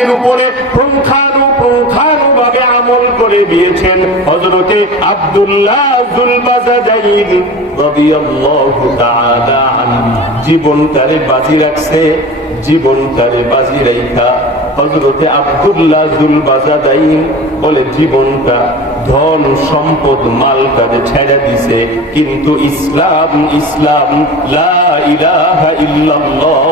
এর উপরে পুঙ্খানুপুঙ্খানুভাবে আমল করে দিয়েছেন হযরতে আব্দুল্লাহ যুলবাজাদাইন রাদিয়াল্লাহু তাআলা আনহু। জীবনটারে বাজি রাখছে, জীবনটারে বাজি রাইখা হযরতে আব্দুল্লাহ যুলবাজাদাইন বলে জীবনটা ধন সম্পদ মালটারে ছেড়ে দিছে, কিন্তু ইসলাম লা ইলাহা ইল্লাল্লাহ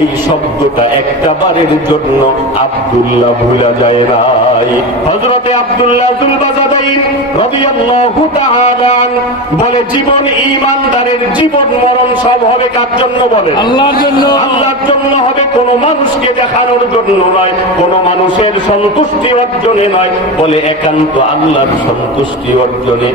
এই শব্দটা একটা বারের জন্য আব্দুল্লাহ ভুলা যায় নাই। হযরতে আব্দুল্লাহ যুলবাজাদাইন রাদিয়াল্লাহু তাআলা আনহু বলে জীবন ঈমানদারের জীবন মরণ সব হবে কার জন্য বলেন? আল্লাহর জন্য। আল্লাহর জন্য হবে, কোন মানুষকে দেখানোর জন্য নয়, কোন মানুষের সন্তুষ্টি অর্জনে নয়, বলে একান্ত আল্লাহর সন্তুষ্টি অর্জনে।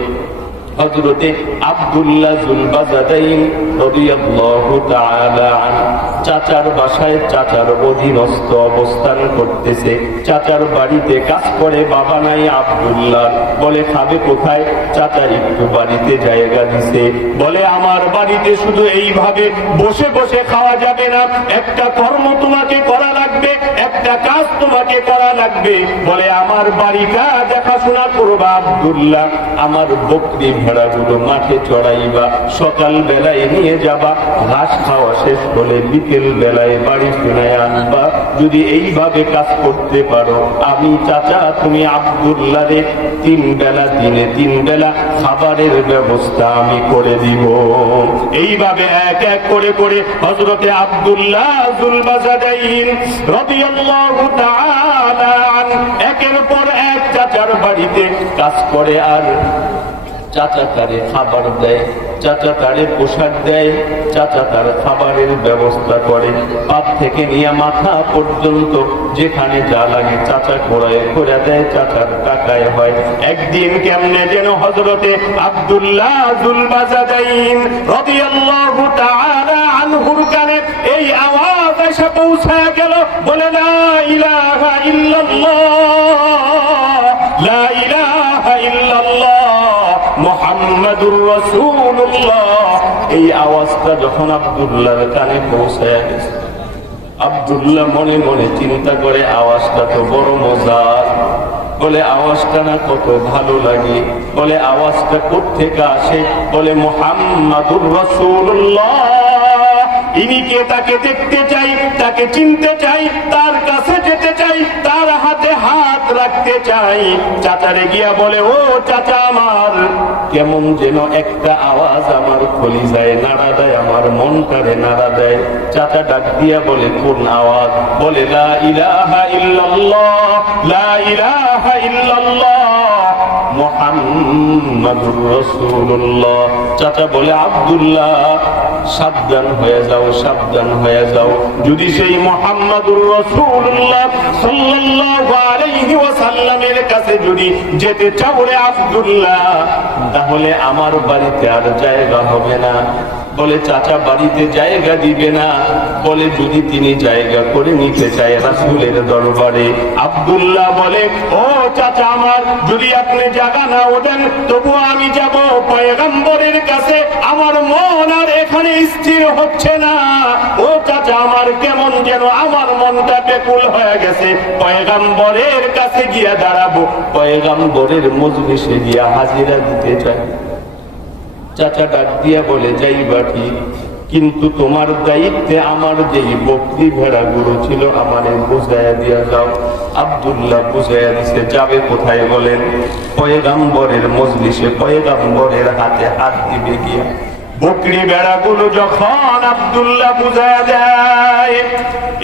হযরতে আব্দুল্লাহ যুলবাজাদাইন রাদিয়াল্লাহু তাআলা আনহু চাচার বাসায় চাচার অধীনস্থ অবস্থান করতেছে। চাচার বাড়িতে কাজ করে, বাবা নাই আব্দুল্লাহ। বলে খাবে কোথায়? চাচা একটু বাড়িতে জায়গা দিছে। বলে আমার বাড়িতে শুধু এইভাবে বসে বসে খাওয়া যাবে না, একটা কর্ম তোমাকে করা লাগবে, একটা কাজ তোমাকে করা লাগবে। বলে আমার বাড়িটা দেখাশোনা করবা আব্দুল্লাহ, আমার বকরি ভেড়াগুলো মাঠে চড়াইবা, সকাল বেলায় নিয়ে যাবা, ঘাস খাওয়া শেষ হলে বিকেল বেলায় বাড়ি ফিরে আনবা। যদি এইভাবে কাজ করতে পারো, আমি চাচা তুমি আব্দুল্লাহরে 3 বেলা দিনে 3 বেলা খাবারের ব্যবস্থা আমি করে দিব। এইভাবে এক এক করে করে হযরতে আব্দুল্লাহ যুলবাজাদাইন রাদিয়াল্লাহু তাআলা আনহু একের পর এক চাচার বাড়িতে কাজ করে, আর চাচা তারে খাবার দেয়, চাচা তারে পোশাক দেয়, চাচা তার খাবারের ব্যবস্থা করে। পাপ থেকে নিয়ে মাথা পর্যন্ত যেখানে যা লাগে চাচা করে দেয়, চাচার টাকায় হয়। একদিন কেমনে যেন হযরতে আব্দুল্লাহ যুলবাজাদাইন রাদিয়াল্লাহু তাআলা আনহুর কানে এই আওয়াজ এসে পৌঁছায় গেল, বলে লা ইলাহা ইল্লাল্লাহ, লা ইলাহা ইল্লাল্লাহ মুহাম্মাদুর রাসূলুল্লাহ। এই আওয়াজটা যখন আব্দুল্লাহর কানে পৌঁছায় গেছে, আব্দুল্লাহ মনে মনে চিন্তা করে আওয়াজটা তো বড় মজার। বলে আওয়াজটা না কত ভালো লাগে। বলে আওয়াজটা কোত্থেকে আসে? বলে মুহাম্মাদুর রাসূলুল্লাহ। ইনিকে তাকে দেখতে চাই, তাকে চিনতে চাই, তার কাছে যেতে চাই, তার হাতে হাত রাখতে চাই। চাচারে গিয়া বলে, ও চাচা আমার, কেমন যেন একটা আওয়াজ আমার কলিজায় নাড়া দেয়, আমার মনটারে নাড়া দেয়। চাচা ডাক দিয়া বলে, কোন আওয়াজ? বলে লা ইলাহা ইল্লাল্লাহ, লা ইলাহা ইল্লাল্লাহ মুহাম্মাদুর রাসূলুল্লাহ। চাচা বলে, আব্দুল্লাহ সাবধান হয়ে যাও, সাবধান হয়ে যাও। যদি সেই মুহাম্মাদুর রাসূলুল্লাহ সাল্লাল্লাহু আলাইহি ওয়াসাল্লামের কাছে যদি যেতে চাও রে আব্দুল্লাহ, তাহলে আমার বাড়িতে আর জায়গা হবে না। বলে চাচা বাড়িতে জায়গা দিবে না। বলে যদি তিনি জায়গা করে নিতে চায় রাসূলের দরবারে। আব্দুল্লাহ বলে, ও চাচা আমার, যদি আপনি জায়গা না দেন তবু আমি যাব পয়গম্বরের কাছে, আমার মন আর এখানে স্থির হচ্ছে না। ও চাচা আমার, কেমন যেন আমার মনটা ব্যাকুল হয়ে গেছে, পয়গম্বরের কাছে গিয়া দাঁড়াবো, পয়গম্বরের মজলিসে গিয়া হাজিরা দিতে চাই। চাচা ডাক দিয়া বলে, যাইবা ঠিক, কিন্তু তোমার দায়িত্বে আমার যেই বকরি ভেড়াগুলো ছিল আমারে বুঝাইয়া দিয়া যাও। আব্দুল্লাহ বুঝাইয়া দিছে। যাবে কোথায় বলেন? পয়গম্বরের মজলিসে, পয়গম্বরের হাতে হাত দিবে গিয়া। বকরি ভেড়াগুলো যখন আব্দুল্লাহ বুঝাইয়া দেয়,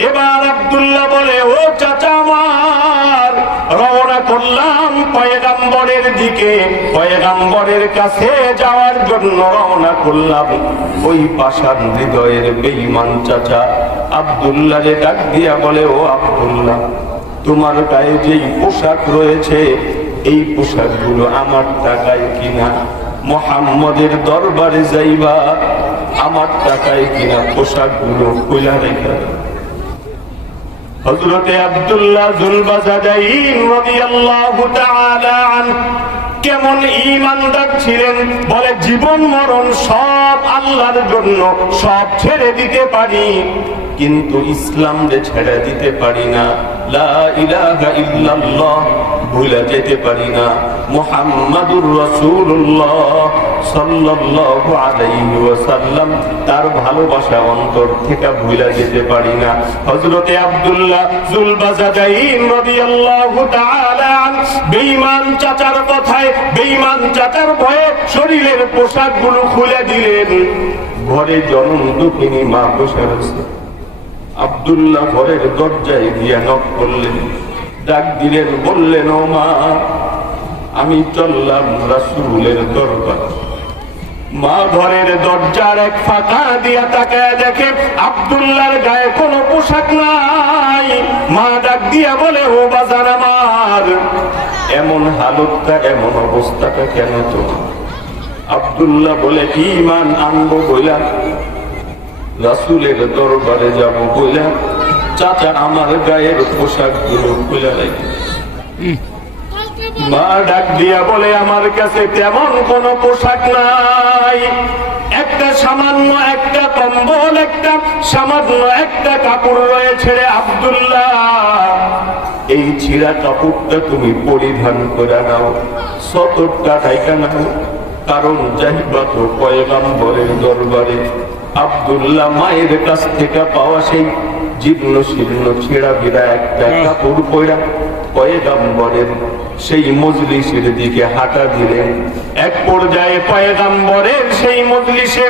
এবার আব্দুল্লাহ বলে, ও চাচা আমার, রওনা করলাম পয়গম্বরের দিকে, পয়গম্বরের কাছে যাওয়ার জন্য রওনা করলাম। ওই পাষাণ হৃদয়ের বেঈমান চাচা আব্দুল্লাহকে ডাক দিয়া বলে, ও আব্দুল্লাহ, তোমার গায়ে যেই পোশাক রয়েছে এই পোশাকগুলো আমার টাকায় কিনা, মুহাম্মদের দরবারে যাইবা, আমার টাকায় কিনা পোশাকগুলো খুলে রেখে। হযরতে আব্দুল্লাহ যুলবাজাদাইন রাদিয়াল্লাহু তাআলা আনহু কেমন ঈমানদার ছিলেন। বলে জীবন মরণ সব আল্লাহর জন্য, সব ছেড়ে দিতে পারি, কিন্তু ইসলাম যে ছেড়ে দিতে পারি না, লা ইলাহা ইল্লাল্লাহ ভুলে যেতে পারি না, মুহাম্মাদুর রাসূলুল্লাহ সাল্লাল্লাহু আলাইহি ওয়াসাল্লাম তার ভালোবাসা অন্তর থেকে ভুলে যেতে পারি না। হযরতে আব্দুল্লাহ যুলবাজাদাইন রাদিয়াল্লাহু তাআলা বেঈমান চাচার কথায়, বেঈমান চাচার ভয়ে শরীরের পোশাকগুলো খুলে দিলেন। ঘরে জনম দুঃখিনী মা বসে আছে। আব্দুল্লাহ ঘরের দরজায় গিয়ে নক করলেন, ডাক দিলেন, বললেন, ও মা, আমি চললাম রাসূলের দরবারে। মা ঘরের দরজার এক ফাঁকা দিয়া তাকায় দেখে আব্দুল্লাহর গায়ে কোনো পোশাক নাই। মা ডাক দিয়া বলে, ও বাজার আমার, এমন হালতটা, এমন অবস্থাটা কেন তোমার? আব্দুল্লাহ বলে, ঈমান আনবো বইলা, রাসূলের দরবারে যাব বইলা, চাচা আমার গায়ের পোশাক গুলো খুলে রাখে। মা ডাক দিয়া বলে, আমার কাছে তেমন কোন পোশাক নাই, একটা সামান্য একটা কম্বল, একটা সামান্য একটা কাপড় রয়েছে রে আব্দুল্লাহ, এই ছিঁড়া কাপড়টা তুমি পরিধান করে নাও, সতর্কটা ঢাইকা নাও, কারণ যাইবা তো পয়গম্বরের দরবারে। আব্দুল্লাহ মায়ের কাছ থেকে পাওয়া সেই জীর্ণ শীর্ণ ছেঁড়া ভিড়া একটা কাপড় পয়রা পয়গম্বরের সেই মজলিসের দিকে হাঁটা দিলেন। এক পর্যায়ে পয়গম্বরের সেই মজলিসে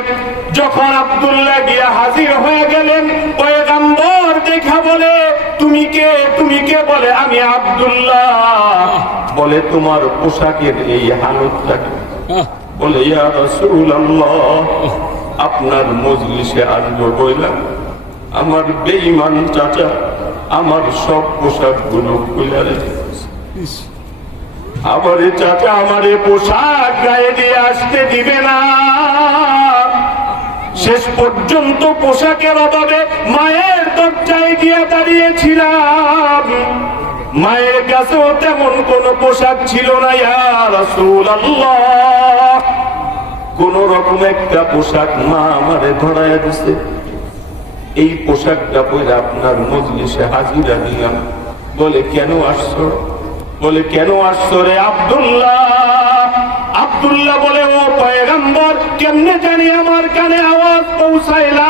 যখন আব্দুল্লাহ গিয়া হাজির হয়ে গেলেন, পয়গম্বর দেখা বলে, তুমি কে, তুমি কে? বলে, আমি আব্দুল্লাহ। বলে, তোমার পোশাকের এই হালতটা? বলে, ইয়া রাসূলুল্লাহ, আপনার মজলিসে আসবো বললাম, আমার বেঈমান চাচা আমার সব পোশাক গুলো খুলে রেখেছে। আবার চাচা আমার পোশাক গায়ে দিয়ে আসতে দিবে না। শেষ পর্যন্ত পোশাকের অভাবে মায়ের দরজায় গিয়ে দাঁড়িয়েছিলাম। মায়ের কাছেও তেমন কোন পোশাক ছিল না। ইয়া রাসূলুল্লাহ, কোন রকম একটা পোশাক মা আমারে ধরায় দিছে, এই পোশাকটা পরে আপনার মজলিসে হাজিরা দিলাম। বলে, কেন আসছো? বলে, কেন আসছো রে আব্দুল্লাহ? আব্দুল্লাহ বলে, ও পয়গম্বর, কেমনে জানি আমার কানে আওয়াজ পৌঁছাইলা,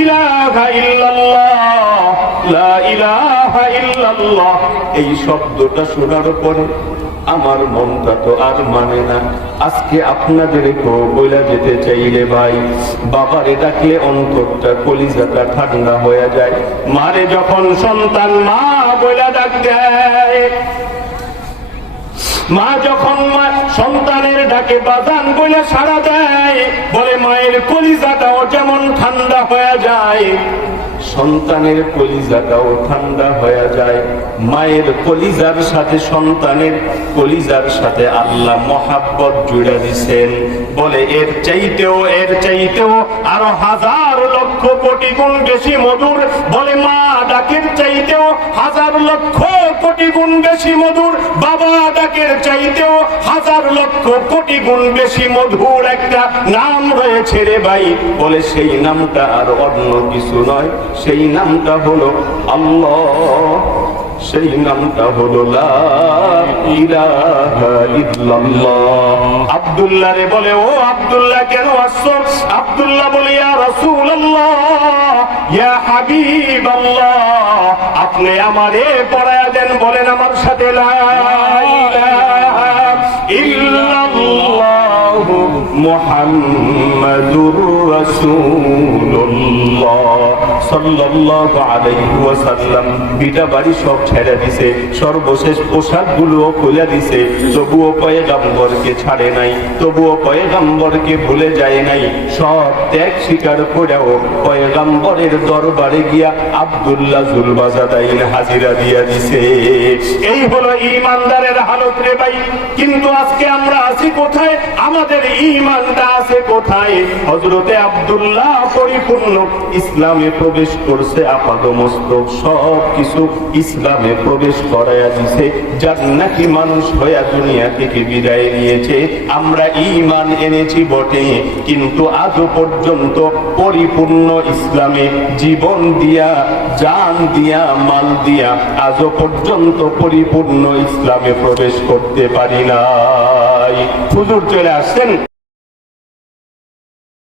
ইলাহা ইল্লাল্লাহ, লা ইলাহা ইল্লাল্লাহ, এই শব্দটা শোনার পরে আমার মনটা তো আর মানে না। আজকে আপনাদেরকেও বইলা যেতে চাইলে ভাই, বাবারে ডাকলে অন্তরটা কলিজাটা ঠান্ডা হয়ে যায়। মারে যখন সন্তান মা বইলা ডাক দেয়, মা যখন সন্তানের ডাকে বাজান বলে সাড়া দেয়, বলে মায়ের কলিজাটাও যেমন ঠান্ডা হয়ে যায়, সন্তানের কলিজাটাও ঠান্ডা হয়ে যায়। মায়ের কলিজার সাথে সন্তানের কলিজার সাথে আল্লাহ মহাব্বত জুড়ে দিছেন। বলে, এর চাইতেও আরো হাজার লক্ষ কোটি গুণ বেশি মধুর। বলে, মা ডাকের চাইতেও হাজার লক্ষ কোটি গুণ বেশি মধুর, বাবা ডাকের চাইতেও হাজার লক্ষ কোটি গুণ বেশি মধুর একটা নাম রয়েছে রে ভাই। বলে, সেই নামটা আর অন্য কিছু নয়, সেই নামটা হলো আল্লাহ, সেই নামটা হলো লা ইলাহা ইল্লাল্লাহ। আব্দুল্লাহ রে বলে, ও আব্দুল্লাহ, কেন আসছো? আব্দুল্লাহ বলে, ইয়া রাসূলুল্লাহ, ইয়া হাবিবাল্লাহ, আপনি আমারে পড়ায়া দেন। বলেন আমার সাথে, লা ইলাহা ইল্লাল্লাহু মুহাম্মাদুর রাসূলুল্লাহ সাল্লাল্লাহু আলাইহি ওয়াসাল্লাম। বিটা বাড়ি সব ছেড়ে দিছে, সর্বশেষ পোশাক গুলো খুলে দিছে, তবুও পয়গম্বরকে ছাড়ে নাই, তবুও পয়গম্বরকে ভুলে যায় নাই। সব ত্যাগ স্বীকার করেও পয়গম্বরের দরবারে গিয়া আব্দুল্লাহ যুলবাজাদাইন হাজিরা দিয়া দিছে। এই হলো ঈমানদারের হালত রে ভাই। কিন্তু আজকে আমরা আছি কোথায়? আমাদের ঈমানটা আছে কোথায়? হযরতে আব্দুল্লাহ পরিপূর্ণ ইসলামে প্রবেশ করছে, আপাদমস্তক সব কিছু ইসলামে প্রবেশ করাইয়া দিছে, জান্নাতি মানুষ হইয়া দুনিয়া থেকে বিদায় নিয়েছে। আমরা ঈমান এনেছি বটে, কিন্তু আজও পর্যন্ত পরিপূর্ণ ইসলামে জীবন দিয়া, জান দিয়া, মাল দিয়া আজও পর্যন্ত পরিপূর্ণ ইসলামে প্রবেশ করতে পারি নাই। হুজুর চলে আসছেন।